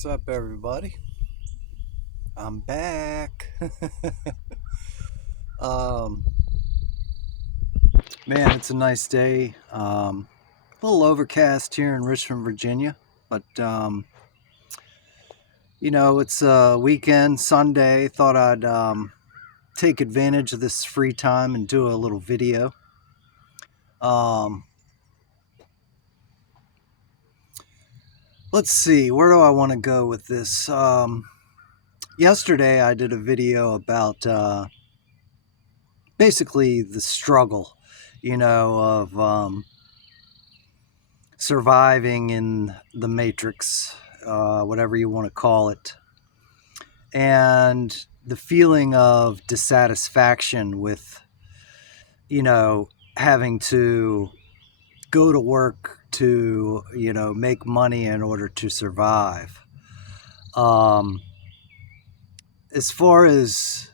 What's up, everybody? I'm back. um, Man, it's a nice day. A little overcast here in Richmond, Virginia, but it's a weekend, Sunday. Thought I'd take advantage of this free time and do a little video. Um, let's see, where do I want to go with this? Yesterday, I did a video about basically the struggle, of surviving in the matrix, whatever you want to call it, and the feeling of dissatisfaction with, having to go to work to, make money in order to survive. Um, as far as,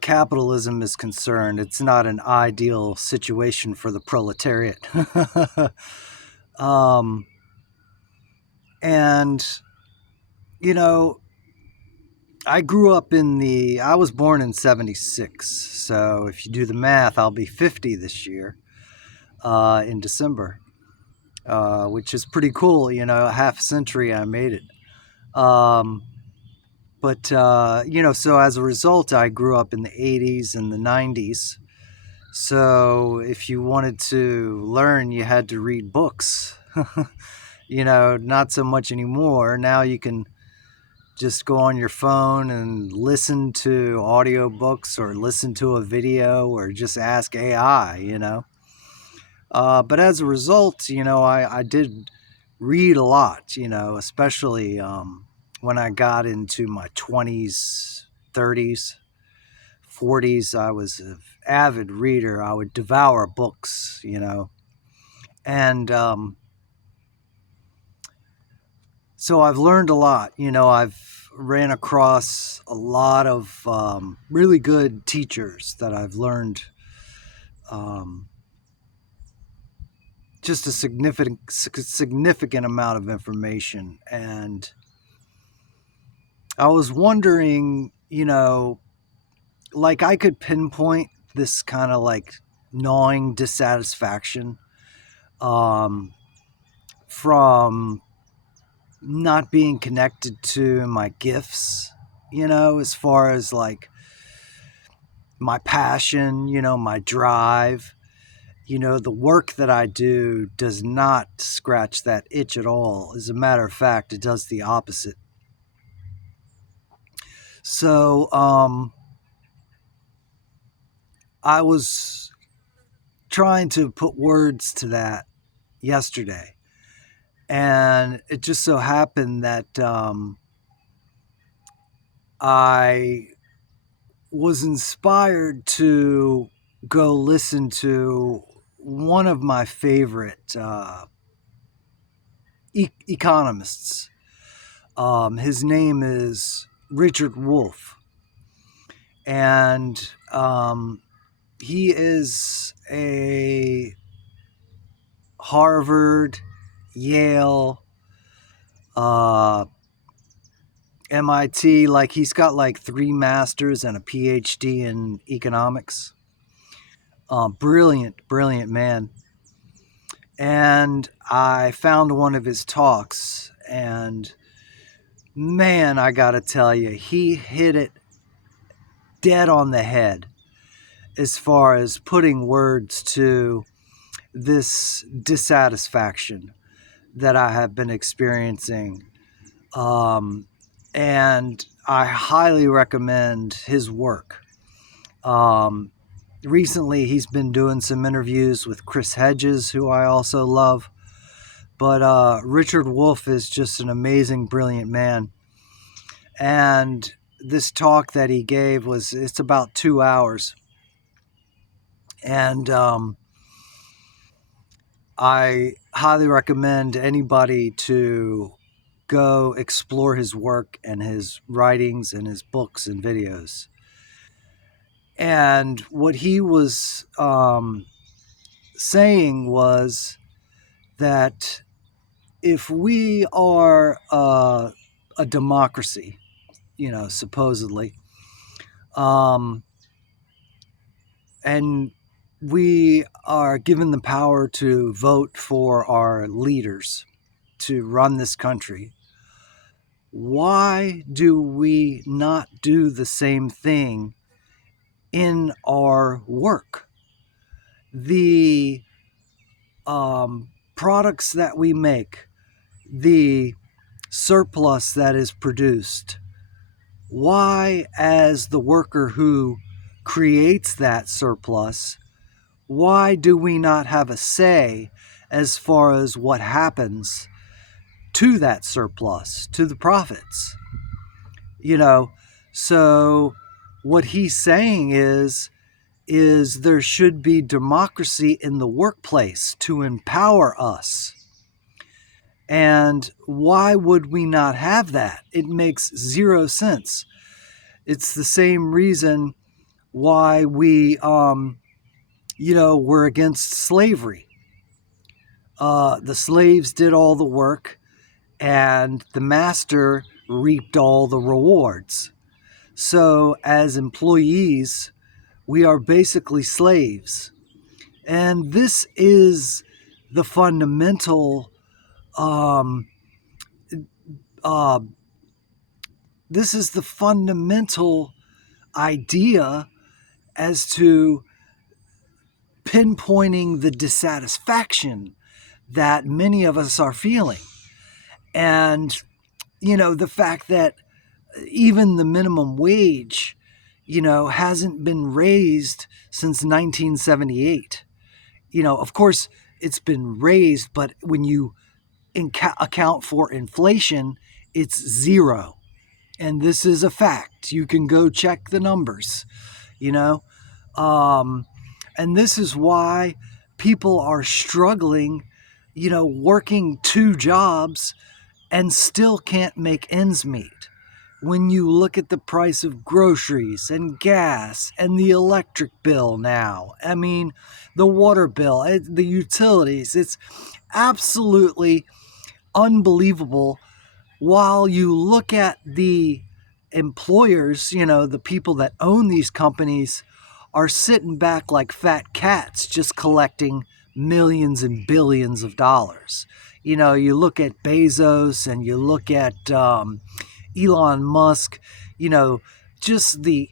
capitalism is concerned, it's not an ideal situation for the proletariat. um, and, you know, I was born in 76. So if you do the math, I'll be 50 this year in December, which is pretty cool. A half century I made it. So as a result, I grew up in the 80s and the 90s. So if you wanted to learn, you had to read books. Not so much anymore. Now you can just go on your phone and listen to audiobooks or listen to a video or just ask AI. But as a result, I did read a lot, especially when I got into my 20s, 30s, 40s. I was an avid reader. I would devour books, and so I've learned a lot. I've ran across a lot of really good teachers that I've learned just a significant amount of information. And I was wondering, like I could pinpoint this kind of like gnawing dissatisfaction from not being connected to my gifts, as far as like my passion, my drive. The work that I do does not scratch that itch at all. As a matter of fact, it does the opposite. So I was trying to put words to that yesterday. And it just so happened that I was inspired to go listen to one of my favorite economists. His name is Richard Wolff. And he is a Harvard, Yale, MIT, like he's got like 3 masters and a PhD in economics. Brilliant man. And I found one of his talks, and man, I gotta tell you, he hit it dead on the head as far as putting words to this dissatisfaction that I have been experiencing. And I highly recommend his work. Recently, he's been doing some interviews with Chris Hedges, who I also love. But Richard Wolff is just an amazing, brilliant man. And this talk that he gave it's about 2 hours. And I highly recommend anybody to go explore his work and his writings and his books and videos. And what he was saying was that if we are a democracy, supposedly, um, and we are given the power to vote for our leaders to run this country, why do we not do the same thing in our work? The products that we make, the surplus that is produced, why, as the worker who creates that surplus, why do we not have a say as far as what happens to that surplus, to the profits? So what he's saying is there should be democracy in the workplace to empower us. And why would we not have that? It makes zero sense. It's the same reason why we're against slavery. The slaves did all the work, and the master reaped all the rewards. So as employees, we are basically slaves. And this is the fundamental idea as to pinpointing the dissatisfaction that many of us are feeling. And, the fact that even the minimum wage, hasn't been raised since 1978. Of course, it's been raised, but when you account for inflation, it's zero. And this is a fact. You can go check the numbers, and this is why people are struggling, working 2 jobs and still can't make ends meet. When you look at the price of groceries and gas and the electric bill now, the water bill, the utilities, it's absolutely unbelievable. While you look at the employers, the people that own these companies are sitting back like fat cats just collecting millions and billions of dollars. You look at Bezos and you look at Elon Musk, just the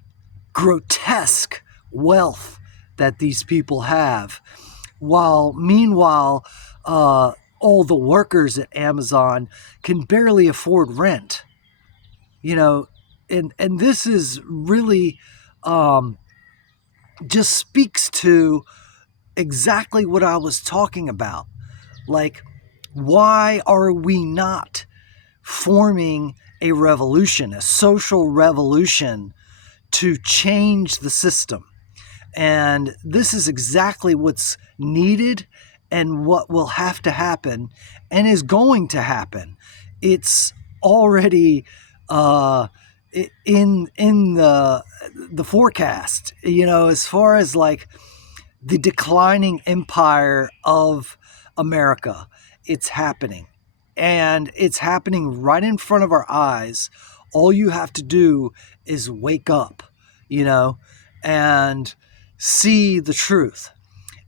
grotesque wealth that these people have. Meanwhile, all the workers at Amazon can barely afford rent. And this is really just speaks to exactly what I was talking about. Like, why are we not forming a revolution, a social revolution to change the system? And this is exactly what's needed and what will have to happen and is going to happen. It's already in the forecast, as far as like the declining empire of America. It's happening. And it's happening right in front of our eyes. All you have to do is wake up, and see the truth.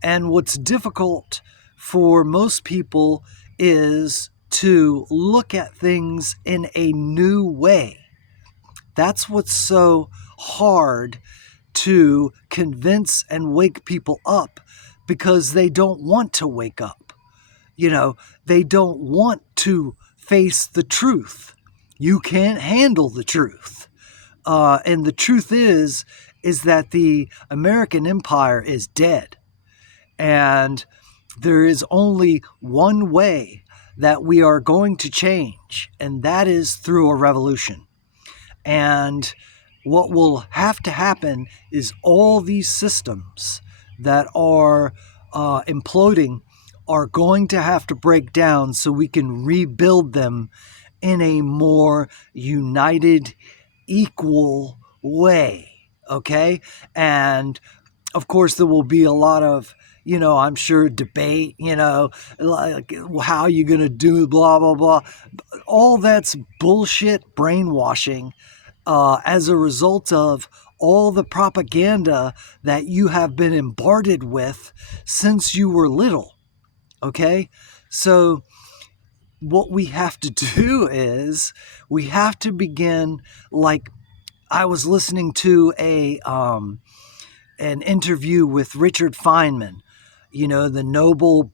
And what's difficult for most people is to look at things in a new way. That's what's so hard to convince and wake people up, because they don't want to wake up. They don't want to face the truth. You can't handle the truth. And the truth is that the American empire is dead. And there is only one way that we are going to change, and that is through a revolution. And what will have to happen is all these systems that are imploding are going to have to break down so we can rebuild them in a more united, equal way. Okay? And of course, there will be a lot of I'm sure debate, like how you going to do blah, blah, blah. All that's bullshit brainwashing as a result of all the propaganda that you have been bombarded with since you were little. Okay? So, what we have to do is we have to begin, like, I was listening to an interview with Richard Feynman, the Nobel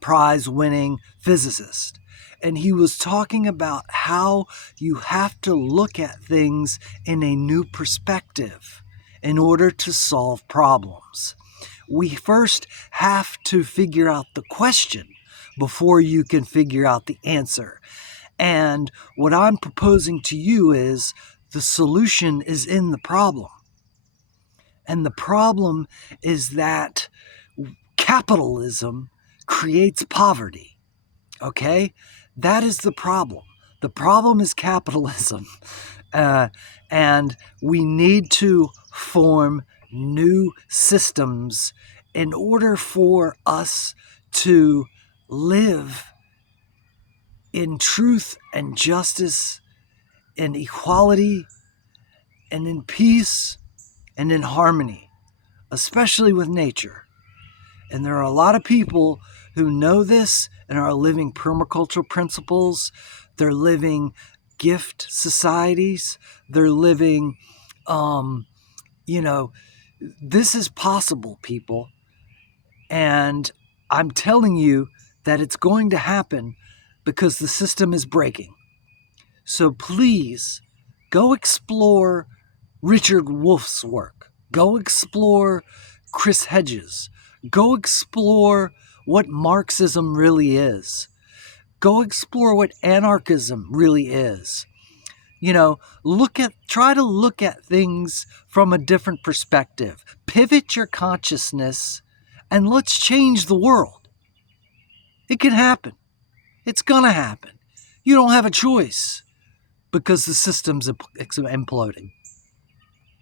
Prize winning physicist. And he was talking about how you have to look at things in a new perspective in order to solve problems. We first have to figure out the question before you can figure out the answer. And what I'm proposing to you is the solution is in the problem. And the problem is that capitalism creates poverty. Okay? That is the problem. The problem is capitalism. And we need to form new systems in order for us to live in truth and justice and equality and in peace and in harmony, especially with nature. And there are a lot of people who know this and are living permacultural principles. They're living gift societies. They're living, this is possible, people. And I'm telling you that it's going to happen because the system is breaking. So please go explore Richard Wolff's work. Go explore Chris Hedges. Go explore what Marxism really is. Go explore what anarchism really is. Try to look at things from a different perspective. Pivot your consciousness and let's change the world. It can happen. It's gonna happen. You don't have a choice because the system's imploding.